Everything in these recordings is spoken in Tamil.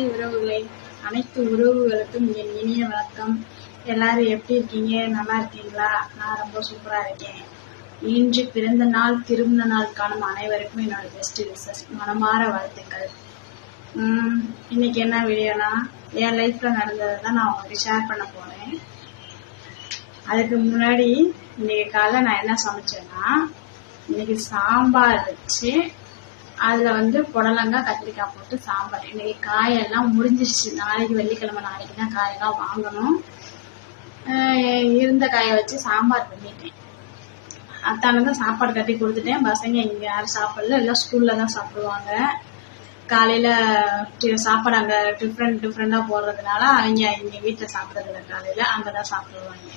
உறவுகளை அனைத்து உறவுகளுக்கும் என் இனிய வணக்கம். எல்லாரும் எப்படி இருக்கீங்க? நல்லா இருக்கீங்களா? நான் ரொம்ப சூப்பரா இருக்கேன். இன்று பிறந்த நாள் திருமண நாள் காணும் அனைவருக்கும் என்னோட பெஸ்ட் விஷஸ், மனமாற வாழ்த்துக்கள். இன்னைக்கு என்ன வீடியோனா, என் லைஃப்ல நடந்ததை தான் நான் உங்களுக்கு ஷேர் பண்ண போறேன். அதுக்கு முன்னாடி இன்னைக்கு காலைல நான் என்ன சமைச்சேன்னா, இன்னைக்கு சாம்பார் வச்சு அதில் புடலங்காய் கத்திரிக்காய் போட்டு சாம்பார். இன்னைக்கு காயெல்லாம் முடிஞ்சிருச்சு. நாளைக்கு வெள்ளிக்கிழமை, நாளைக்கு தான் காயெல்லாம் வாங்கணும். இருந்த காயை வச்சு சாம்பார் பண்ணிட்டேன். அத்தானுங்க சாப்பாடு கட்டி கொடுத்துட்டேன். பசங்க இங்கே யாரும் சாப்பிடல, எல்லாம் ஸ்கூல்ல தான் சாப்பிடுவாங்க. காலையில் சாப்பாடு அங்கே டிஃப்ரெண்டாக போடுறதுனால அவங்க இங்கே வீட்டில் சாப்பிட்றதில்ல, காலையில் அங்கே தான் சாப்பிடுவாங்க.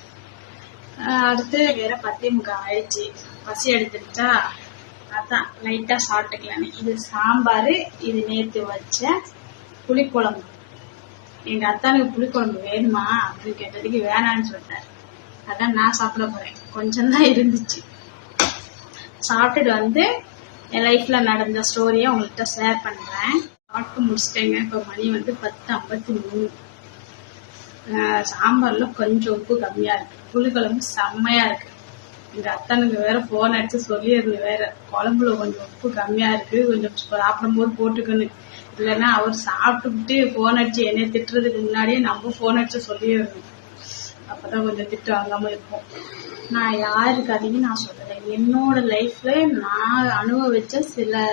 அடுத்து வேற 10:45 ஆயிடுச்சு. பசி எடுத்துருச்சா, அதான் லைட்டாக சாப்பிட்டுக்கலான்னு. இது சாம்பார், இது நேற்று வச்ச புளிக்குழம்பு. எங்கள் அத்தானுக்கு புளிக்குழம்பு வேணுமா அப்படின்னு கேட்டதுக்கு வேணான்னு சொல்லிட்டார். அதான் நான் சாப்பிட போகிறேன். கொஞ்சம் தான் இருந்துச்சு. சாப்பிட்டுட்டு என் லைஃப்பில் நடந்த ஸ்டோரியை உங்கள்கிட்ட ஷேர் பண்ணுறேன். சாப்பிட்டு முடிச்சிட்டேங்க. இப்போ மணி 10:53. சாம்பாரில் கொஞ்சம் உப்பு கம்மியாக இருக்குது. புளிக்குழம்பு செம்மையாக இருக்குது. எங்க அத்தனுக்கு வேற போன் அடிச்சு சொல்லிடுது வேற, குழம்புல கொஞ்சம் உப்பு கம்மியா இருக்கு, கொஞ்சம் சாப்பிடும் போது போட்டுக்கணும், இல்லைன்னா அவர் சாப்பிட்டுக்கிட்டு போன் அடிச்சு என்னை திட்டுறதுக்கு முன்னாடியே நம்ம போன் அடிச்சு சொல்லிடணும். அப்பதான் கொஞ்சம் திட்டு வாங்காம இருக்கும். நான் யாருக்காதையும் நான் சொல்லலை. என்னோட லைஃப்ல நான் அனுபவிச்ச சில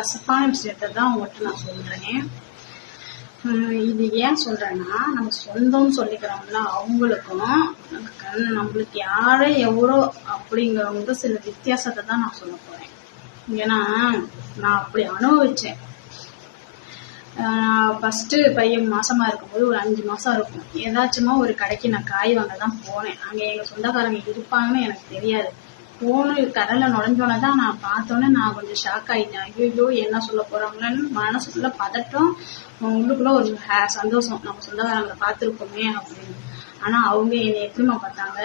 கசப்பான விஷயத்த தான் உங்கள்கிட்ட நான் சொல்றேன். இது ஏன் சொல்றேன்னா, நம்ம சொந்தம்னு சொல்லிக்கிறோம்ல, அவங்களுக்கும் நம்மளுக்கு யாரோ எவரோ அப்படிங்கிறவங்க சில வித்தியாசத்தை தான் நான் சொல்ல போறேன். ஏன்னா நான் அப்படி அனுபவிச்சேன். ஃபர்ஸ்ட் பையன் மாசமா இருக்கும்போது ஒரு 5 மாசம் இருக்கும். ஏதாச்சுமா ஒரு கடைக்கு நான் காய் வாங்க தான் போனேன். அங்க எங்க சொந்தக்காரங்க இருப்பாங்கன்னு எனக்கு தெரியாது. போன கடல்ல நுழைஞ்சோன்னே தான் நான் பார்த்தோன்னே நான் கொஞ்சம் ஷாக் ஆயிட்டேன். ஐயோ என்ன சொல்ல போறாங்கன்னு மனசுக்குள்ள பதட்டம், உள்ளுக்குள்ள ஒரு சந்தோஷம், நம்ம சொந்தக்காரங்களை பார்த்துருக்கோமே அப்படின்னு. ஆனா அவங்க என்னை எப்படிமா பார்த்தாங்க,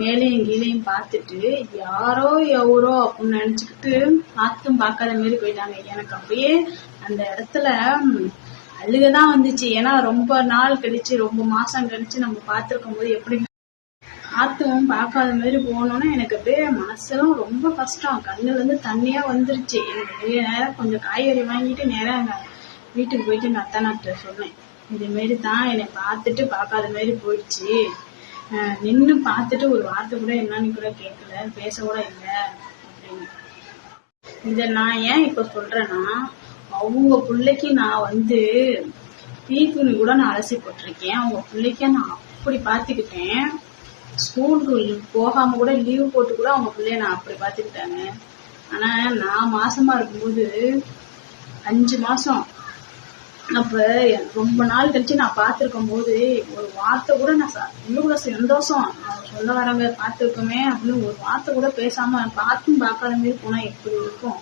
மேலேயும் கீழையும் பார்த்துட்டு யாரோ எவரோ அப்படின்னு நினைச்சுக்கிட்டு பார்த்தும் பார்க்காத மாரி போயிட்டாங்க. எனக்கு அப்படியே அந்த இடத்துல அழுகதான் வந்துச்சு. ஏன்னா ரொம்ப நாள் கழிச்சு, ரொம்ப மாசம் கழிச்சு நம்ம பார்த்துருக்கும் போது எப்படி பார்த்தும் பார்க்காத மாதிரி போனோன்னா எனக்கு அப்படியே மனசெல்லாம் ரொம்ப கஷ்டம். கண்ணுல இருந்து தண்ணியா வந்துருச்சு. எனக்கு நேரம் கொஞ்சம் காய்கறி வாங்கிட்டு நேரம் எங்க வீட்டுக்கு போயிட்டு எங்க அத்தானாட்ட சொன்னேன், இது மாரி தான் என்னை பார்த்துட்டு பார்க்காத மாதிரி போயிடுச்சு, நின்று பார்த்துட்டு ஒரு வார்த்தை கூட என்னன்னு கூட கேட்கல, பேச கூட இல்லை அப்படின்னு. இதை நான் ஏன் இப்ப சொல்றேன்னா, அவங்க பிள்ளைக்கு நான் தீக்குனி கூட நான் அலசி போட்டிருக்கேன். அவங்க பிள்ளைக்க நான் அப்படி பார்த்துக்கிட்டேன். ஸ்கூலுக்கு போகாம கூட லீவ் போட்டு கூட அவங்க பிள்ளைய நான் அப்படி பார்த்துக்கிட்டாங்க. ஆனா நான் மாசமா இருக்கும்போது 5 மாசம் அப்ப ரொம்ப நாள் கழிச்சு நான் பார்த்துருக்கும் போது ஒரு வார்த்தை கூட நான் இன்னும் கூட சந்தோஷம், சொல்ல வரவங்க பார்த்துருக்கோமே அப்படின்னு ஒரு வார்த்தை கூட பேசாம பார்த்தும் பார்க்காத மாதிரி போனா எப்படி இருக்கும்.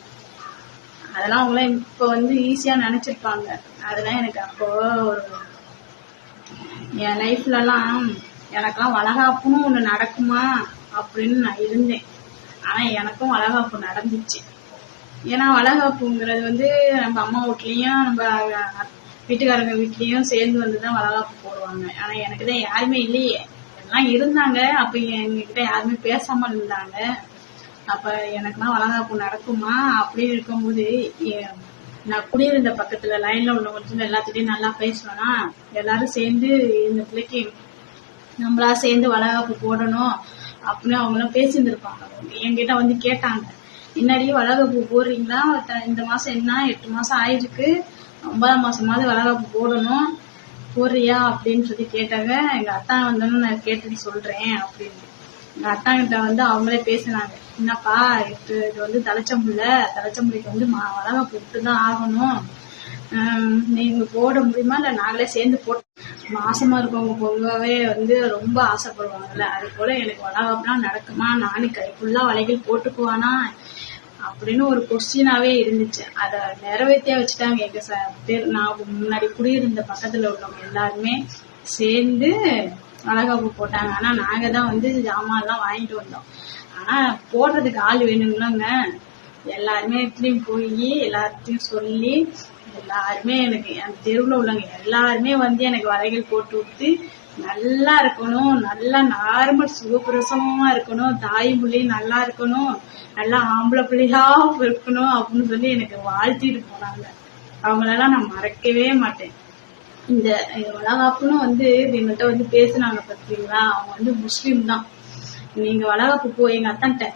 அதெல்லாம் அவங்கள இப்ப ஈஸியா நினைச்சிருப்பாங்க. அதெல்லாம் எனக்கு அப்போ ஒரு என் லைஃப்லலாம் எனக்கெல்லாம் வளகாப்புன்னு ஒண்ணு நடக்குமா அப்படின்னு நான் இருந்தேன். ஆனா எனக்கும் வளகாப்பு நடந்துச்சு. ஏன்னா வளகாப்புங்கிறது நம்ம அம்மா வீட்லயும் நம்ம வீட்டுக்காரங்க வீட்லயும் சேர்ந்து வந்துதான் வளகாப்பு போடுவாங்க. ஆனா எனக்கு தான் யாருமே இல்லையே. எல்லாம் இருந்தாங்க, அப்ப எங்ககிட்ட யாருமே பேசாம இருந்தாங்க. அப்ப எனக்குலாம் வளகாப்பு நடக்குமா அப்படின்னு இருக்கும்போது, நான் குடியிருந்த பக்கத்துல லைன்ல உள்ளவங்க எல்லாத்திட்டையும் நல்லா பேசுவேன்னா, எல்லாரும் சேர்ந்து இந்த பிள்ளைக்கு நம்மளா சேர்ந்து வளகாப்பு போடணும் அப்படின்னு அவங்களாம் பேசியிருந்திருப்பாங்க. என்கிட்ட கேட்டாங்க, முன்னாடி வளகாப்பு போடுறீங்களா, இந்த மாசம் என்ன 8 மாசம் ஆயிருக்கு, 9ஆம் மாசமாவது வளகாப்பு போடணும், போடுறியா அப்படின்னு சொல்லி கேட்டாங்க. எங்க அத்தா நான் கேட்டுட்டு சொல்றேன் அப்படின்னு. எங்க அத்தா கிட்ட அவங்களே பேசினாங்க, என்னப்பா இது தலைச்சம்புள்ளிக்கு வளகாப்பு விட்டுதான் ஆகணும், நீங்க போட முடியுமா இல்ல நாங்களே சேர்ந்து போட்டு, மாசமா இருக்கவங்க பொதுவாவே ரொம்ப ஆசைப்படுவாங்கல்ல, அது போல எனக்கு வளகாப்புனா நடக்குமா, நானும் கை ஃபுல்லா வளைகள் போட்டுக்குவானா அப்படின்னு ஒரு கொஸ்டினாவே இருந்துச்சு. அதை நிறைவேற்றியா வச்சுட்டாங்க. எங்க நான் முன்னாடி குடியிருந்த பக்கத்துல உள்ளவங்க எல்லாருமே சேர்ந்து வளகாப்பு போட்டாங்க. ஆனா நாங்க தான் ஜாமான் எல்லாம் வாங்கிட்டு வந்தோம். ஆனா போடுறதுக்கு ஆள் வேணுங்களாங்க. எல்லாருமே இடத்துலயும் போய் எல்லாத்தையும் சொல்லி எல்லாருமே எனக்கு என் தெருவில் உள்ளவங்க எல்லாருமே வந்து எனக்கு வளையல் போட்டு விட்டு நல்லா இருக்கணும், நல்லா நார்மல் சுகப்பிரசவமா இருக்கணும், தாய் பிள்ளை நல்லா இருக்கணும், நல்லா ஆம்பளை பிள்ளையா இருக்கணும் அப்படின்னு சொல்லி எனக்கு வாழ்த்திட்டு போனாங்க. அவங்களெல்லாம் நான் மறக்கவே மாட்டேன். இந்த வளகாப்புன்னு வந்து எங்கள்கிட்ட வந்து பேசுனாங்க பார்த்தீங்களா, அவங்க வந்து முஸ்லீம் தான். நீங்க வளகாப்பு போய் எங்க அத்தான்ட்ட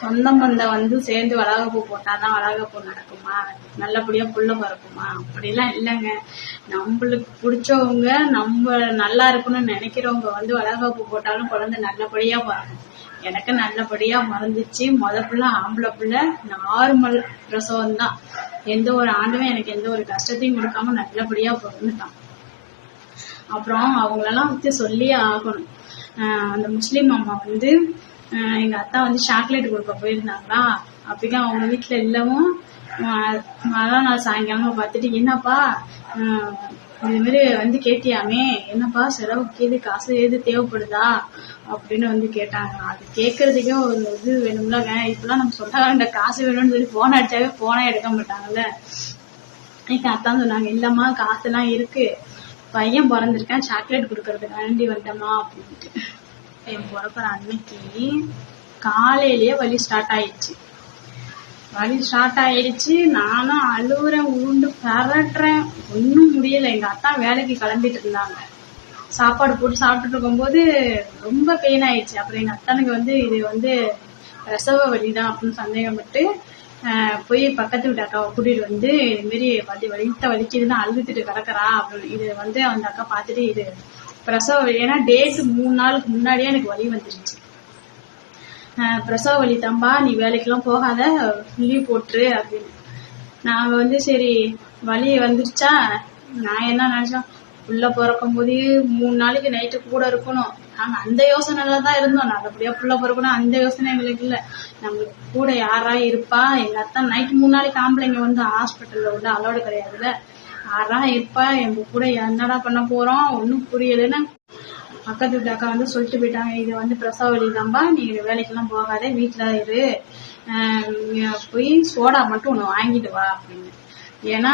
சொந்த பந்தம் வந்து சேர்ந்து வளகாப்பு போட்டாதான் வளகாப்பு நடக்குமா, நல்லபடியா புள்ள பிறக்குமா? அப்படிலாம் இல்லைங்க. நம்மளுக்கு பிடிச்சவங்க, நம்ம நல்லா இருக்கணும்னு நினைக்கிறவங்க வந்து வளகாப்பு போட்டாலும் குழந்தை நல்லபடியா பிறக்கும். எனக்கு நல்லபடியா மறந்துச்சு. புள்ள ஆம்பளை புள்ள, நார்மல் பிரசவம் தான். எந்த ஒரு ஆண்டுமே எனக்கு எந்த ஒரு கஷ்டத்தையும் கொடுக்காம நல்லபடியா பிறந்துட்டான். அப்புறம் அவங்களெல்லாம் வந்து சொல்லியே ஆகணும். அந்த முஸ்லீம் அம்மா வந்து எங்க அத்தா வந்து சாக்லேட் கொடுக்க போயிருந்தாங்களா, அப்படிதான் அவங்க வீட்டுல இல்லவும் அதான் நான் சாயங்காலமா பார்த்துட்டு, என்னப்பா இது மாதிரி வந்து கேட்டியாமே, என்னப்பா செலவுக்கு எது காசு எது தேவைப்படுதா அப்படின்னு வந்து கேட்டாங்க. அது கேட்கறதுக்கே ஒரு இது வேணும்லங்க. இப்பெல்லாம் நம்ம சொந்தக்காரங்க காசு வேணும்னு சொல்லி போன் அடிச்சாவே போனே எடுக்க மாட்டாங்கல்ல. எங்க அத்தான் சொன்னாங்க, இல்லம்மா காசுலாம் இருக்கு, பையன் பிறந்திருக்கேன், சாக்லேட் கொடுக்கறதுக்காண்டி வந்துட்டோமா அப்படின்ட்டு. என் பிறக்கிற அன்னைக்கு காலையிலேயே வலி ஸ்டார்ட் ஆயிடுச்சு. நானும் அழுவுறேன், உருண்டு பரட்டுறேன், ஒன்றும் முடியல. எங்க அத்தா வேலைக்கு கிளம்பிட்டு இருந்தாங்க. சாப்பாடு போட்டு சாப்பிட்டுட்டு இருக்கும்போது ரொம்ப பெயின் ஆயிடுச்சு. அப்புறம் எங்க அத்தானுக்கு வந்து இது வந்து பிரசவ வலிதான் அப்படின்னு சந்தேகப்பட்டு போய் பக்கத்து வீட்டு அக்காவை கூட்டிட்டு வந்து இது மாரி வலிக்குதுன்னு அழுதுட்டு கிடக்குறா அப்படின்னு. இது வந்து அந்த அக்கா பார்த்துட்டு இது பிரசவ வலி, ஏன்னா டேட்டு 3 நாளுக்கு முன்னாடியே எனக்கு வலி வந்துருச்சு. பிரசவ வலி தம்பா, நீ வேலைக்கெல்லாம் போகாத, லீவ் போட்டுரு அப்படின்னு. நாங்க வந்து சரி வலி வந்துருச்சா, நான் என்ன நினைச்சோம், உள்ள பிறக்கும் போது 3 நாளைக்கு நைட்டு கூட இருக்கணும். நாங்க அந்த யோசனைல தான் இருந்தோம், நல்லபடியா புள்ள பிறக்கணும் அந்த யோசனை எங்களுக்கு இல்ல. நம்மளுக்கு கூட யாரா இருப்பா, எங்க அத்தா நைட்டு 3 நாளைக்கு ஆம்பளைங்க வந்து ஹாஸ்பிட்டல்ல உள்ள அலோடு கிடையாதுல்ல, யாரா இருப்பா, எங்க கூட என்னடா பண்ண போறோம் ஒன்னும் புரியலன்னு பக்கத்து வீட்டு அக்கா வந்து சொல்லிட்டு போயிட்டாங்க, இது வந்து பிரசவ வலி தான்பா, நீ வேலைக்கெல்லாம் போகாத, வீட்டுல இரு, போய் சோடா மட்டும் ஒண்ணு வாங்கிட்டு வா அப்படின்னு. ஏன்னா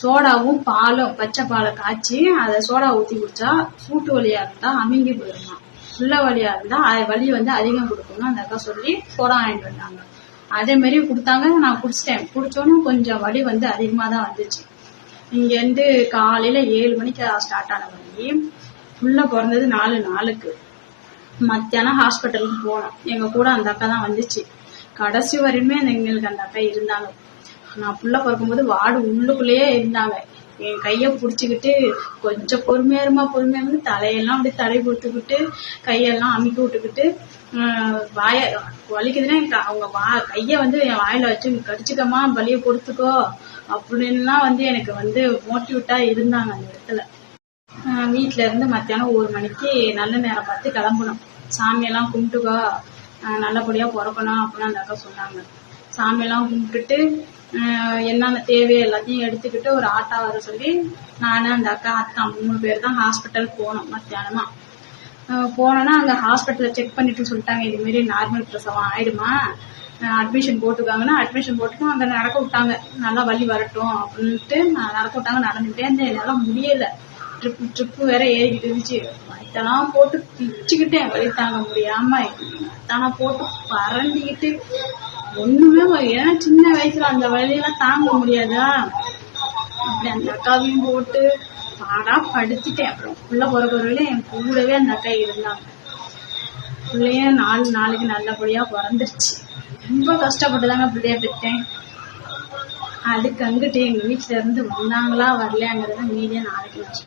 சோடாவும் பாலும், பச்சை பாலை காய்ச்சி அதை சோடா ஊத்தி குடிச்சா சூட்டு வலியா இருந்தா அமுங்கி போயிருமா, புள்ள வலியா இருந்தா வலி வந்து அதிகம் கொடுக்கணும் அந்த அக்கா சொல்லி சோடா வாங்கிட்டு வந்தாங்க. அதே மாதிரி கொடுத்தாங்க, நான் குடிச்சிட்டேன். குடிச்சோன்னு கொஞ்சம் வலி வந்து அதிகமா தான் வந்துச்சு. இங்க இருந்து காலையில 7 மணிக்கு ஸ்டார்ட் ஆன வலி, புள்ள பிறந்தது 4 நாளுக்கு. மத்தியானம் ஹாஸ்பிட்டலுக்கு போனோம். எங்க கூட அந்த அக்கா தான் வந்துச்சு. கடைசி வரையுமே எங்களுக்கு அந்த அக்கா இருந்தாங்க. நான் புள்ள பிறக்கும்போது வார்டு உள்ளுக்குள்ளேயே இருந்தாங்க. என் கைய புடிச்சுக்கிட்டு கொஞ்சம் பொறுமையா இருந்து தலையெல்லாம் அப்படியே தடை கொடுத்துக்கிட்டு கையெல்லாம் அமுக்கி விட்டுக்கிட்டு வாய வலிக்குதுன்னா அவங்க கைய வந்து என் வாயில வச்சு கடிச்சுக்கமா, வலிய பொறுத்துக்கோ அப்படின்லாம் வந்து எனக்கு வந்து மோட்டிவேட்டா இருந்தாங்க அந்த இடத்துல. வீட்டுல இருந்து மத்தியானம் 1 மணிக்கு நல்ல நேரம் பார்த்து கிளம்பணும். சாமியெல்லாம் கும்பிட்டுக்கோ, நல்லபடியா பிறக்கணும் அப்படின்னு அந்த அக்கா சொன்னாங்க. சாமியெல்லாம் கும்பிட்டுட்டு என்னென்ன தேவை எல்லாத்தையும் எடுத்துக்கிட்டு ஒரு ஆட்டோ வர சொல்லி நானு அந்த அக்கா அத்தா 3 பேர் தான் ஹாஸ்பிட்டலுக்கு போனோம். மத்தியானமா போனோன்னா அங்க ஹாஸ்பிட்டல்ல செக் பண்ணிட்டு சொல்லிட்டாங்க, இது மாதிரி நார்மல் பிரசவம் ஆயிடுமா, அட்மிஷன் போட்டுக்காங்கன்னா அட்மிஷன் போட்டுட்டு அங்க நடக்க விட்டாங்க. நல்லா வலி வரட்டும் அப்படின்ட்டு நடக்க விட்டாங்க. நடந்துகிட்டே இருந்தேன், என்னால முடியல. ட்ரிப்பு வேற ஏறிக்கிட்டு இருந்துச்சு. வயிற்றெல்லாம் போட்டு பிச்சுக்கிட்டேன், வலி தாங்க முடியாம தானா போட்டு பறண்டிக்கிட்டு ஒண்ணுமே, ஏன்னா சின்ன வயசுல அந்த வலியெல்லாம் தாங்க முடியாதா, அப்படி அந்த அக்காவையும் போட்டு பாடா படுத்திட்டேன். அப்புறம் புள்ள பிறகுறதுல என் கூடவே அந்த அக்கா இருந்தாங்க. பிள்ளைய 4 நாளைக்கு நல்லபடியா பிறந்துருச்சு. ரொம்ப கஷ்டப்பட்டுதாங்க பிள்ளைய பெற்றேன். அதுக்கு அங்கிட்டு எங்க வீட்டுல இருந்து வந்தாங்களா வரலையாங்கிறத மீடியா நாளைக்கு வச்சு